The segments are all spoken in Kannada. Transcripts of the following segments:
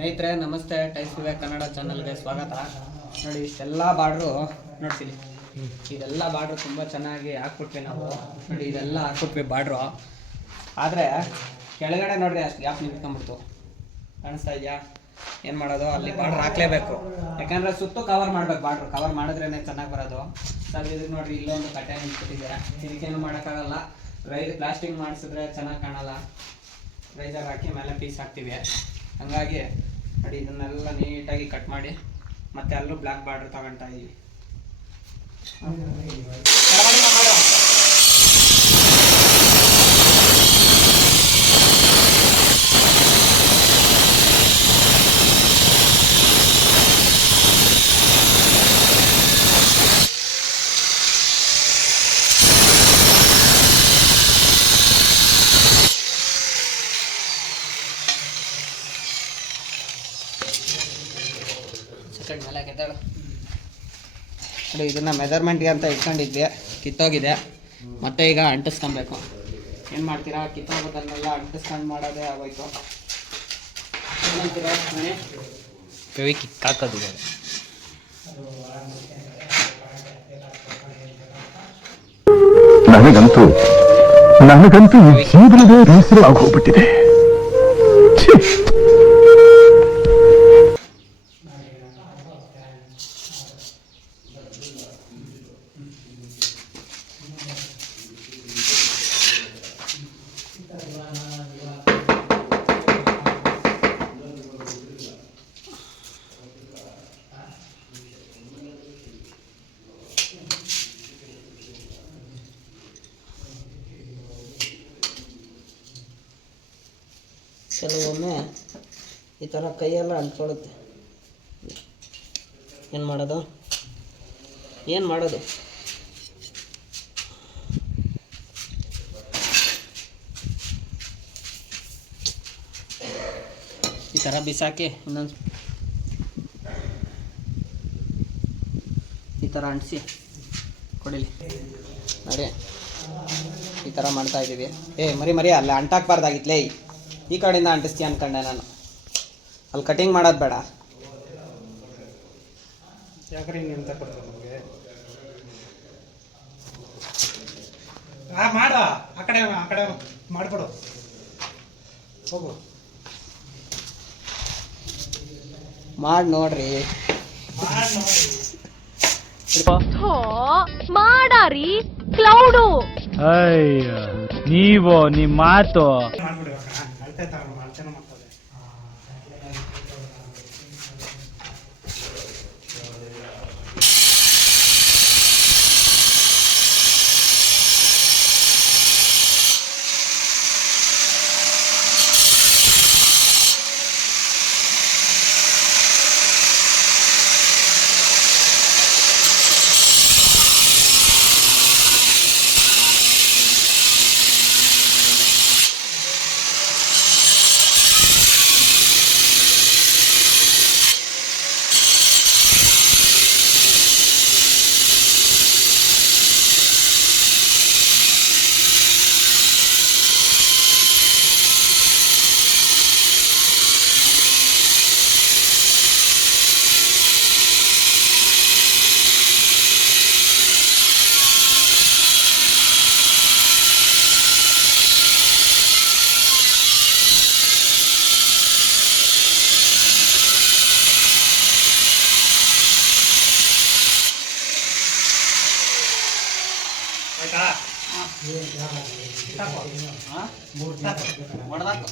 ಸ್ನೇಹಿತರೆ, ನಮಸ್ತೆ. ಟೈಸ್ ವಿವೇಕ್ ಕನ್ನಡ ಚಾನಲ್ಗೆ ಸ್ವಾಗತ. ನೋಡಿ, ಇಷ್ಟೆಲ್ಲ ಬಾರ್ಡ್ರು ನೋಡ್ತೀನಿ ಇದೆಲ್ಲ ಬಾರ್ಡ್ರು ತುಂಬ ಚೆನ್ನಾಗಿ ಹಾಕ್ಬಿಟ್ವಿ ನಾವು. ನೋಡಿ, ಇದೆಲ್ಲ ಹಾಕ್ಬಿಟ್ವಿ ಬಾರ್ಡ್ರು ಆದರೆ, ಕೆಳಗಡೆ ನೋಡ್ರಿ, ಅಷ್ಟು ಗ್ಯಾಪ್ ನಿಂತ್ಕೊಂಡ್ಬಿಡ್ತು ಕಾಣಿಸ್ತಾ ಇದೆಯಾ? ಏನು ಮಾಡೋದು? ಅಲ್ಲಿ ಬಾರ್ಡ್ರ್ ಹಾಕ್ಲೇಬೇಕು. ಯಾಕಂದ್ರೆ ಸುತ್ತು ಕವರ್ ಮಾಡ್ಬೇಕು ಬಾರ್ಡ್ರು ಕವರ್ ಮಾಡಿದ್ರೇ ಚೆನ್ನಾಗಿ ಬರೋದು. ಸರ್ ಇದಕ್ಕೆ ನೋಡ್ರಿ ಇಲ್ಲೊಂದು ಕಟ್ಟೆ ನಿಂತ್ಬಿಟ್ಟಿದೆ. ಇದಕ್ಕೇನು ಮಾಡೋಕ್ಕಾಗಲ್ಲ. ರೈಸ್ ಪ್ಲಾಸ್ಟಿಂಗ್ ಮಾಡಿಸಿದ್ರೆ ಚೆನ್ನಾಗಿ ಕಾಣಲ್ಲ. ರೈಸರ್ ಹಾಕಿ ಮೇಲೆ ಪೀಸ್ ಹಾಕ್ತೀವಿ. ಹಂಗಾಗಿ ನೋಡಿ ಇದನ್ನೆಲ್ಲ ನೀಟಾಗಿ ಕಟ್ ಮಾಡಿ ಮತ್ತೆ ಅಲ್ಲೂ ಬ್ಲ್ಯಾಕ್ ಬಾರ್ಡರ್ ತಗೊಳ್ತಾ ಇದೀವಿ ಕೆಳಗಡೆಯಿಂದ ಮಾಡು. ಕೆತ್ತಾಳು ನೋಡಿ ಇದನ್ನ ಮೆಜರ್ಮೆಂಟ್ಗೆ ಅಂತ ಇಟ್ಕೊಂಡಿದ್ವಿ ಕಿತ್ತೋಗಿದೆ. ಮತ್ತೆ ಈಗ ಅಂಟಿಸ್ಕೊಬೇಕು. ಏನು ಮಾಡ್ತೀರಾ? ಕಿತ್ತೋಗೋದನ್ನೆಲ್ಲ ಅಂಟಿಸ್ಕೊಂಡು ಮಾಡೋದೇ ಆಗೋಯ್ತು. ಕವಿ ಕಿಕ್ ಹಾಕೋದು ನನಗಂತೂ ನನಗಂತೂ ಈ ಜೀವನದ ಬೇಸರ ಆಗೋಗ್ಬಿಟ್ಟಿದೆ. ಕೆಲವೊಮ್ಮೆ ಈ ಥರ ಕೈಯೆಲ್ಲ ಅಂಟ್ಕೊಳ್ಳುತ್ತೆ. ಏನು ಮಾಡೋದು? ಏನು ಮಾಡೋದು? ಈ ಥರ ಬಿಸಾಕಿ ಇನ್ನೊಂದು ಈ ಥರ ಅಂಟಿಸಿ ಕೊಡಿಲಿ. ನೋಡಿ. ಈ ಥರ ಮಾಡ್ತಾ ಇದ್ದೀವಿ. ಏ, ಮರಿ ಮರಿ, ಅಲ್ಲ ಅಂಟಾಕ್ಬಾರ್ದಾಗಿತ್ಲೇ. ಈ ಕಡೆಯಿಂದ ಅಂಟಿಸ್ತೀಯ ಅನ್ಕೊಂಡೆ ನಾನು. ಅಲ್ಲಿ ಕಟಿಂಗ್ ಮಾಡೋದು ಬೇಡ. ಯಾಕ್ರೆ ಹಿಂಗೆ ಅಂತ ಕೊಡ್ತಾರೆ ನಮಗೆ? ಆ ಮಾಡು. ಆ ಕಡೆ ಆ ಕಡೆ ಮಾಡ್ಬಿಡು. ಹೋಗು. ಮಾಡಿ ನೋಡ್ರಿ. ಮಾಡ್ ನೋಡಿ ಥೋ ಮಾಡಾರಿ ಕ್ಲೌಡು ಅಯ್ಯ ನೀವು ನಿಮ್ಮ ಮಾತು. ಮಾಡ್ಬಿಡಿ ಆಯ್ತಾ ಹೊಡೆದಾಕು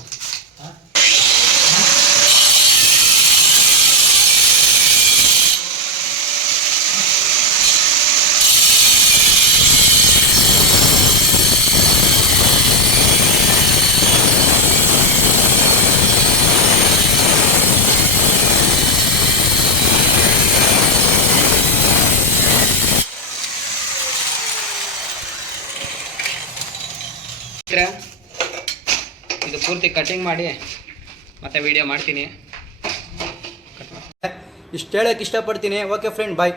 ಇದು ಪೂರ್ತಿ ಕಟಿಂಗ್ ಮಾಡಿ ಮತ್ತೆ ವಿಡಿಯೋ ಮಾಡ್ತೀನಿ. ಇಷ್ಟು ಹೇಳೋಕೆ ಇಷ್ಟಪಡ್ತೀನಿ. Okay friend bye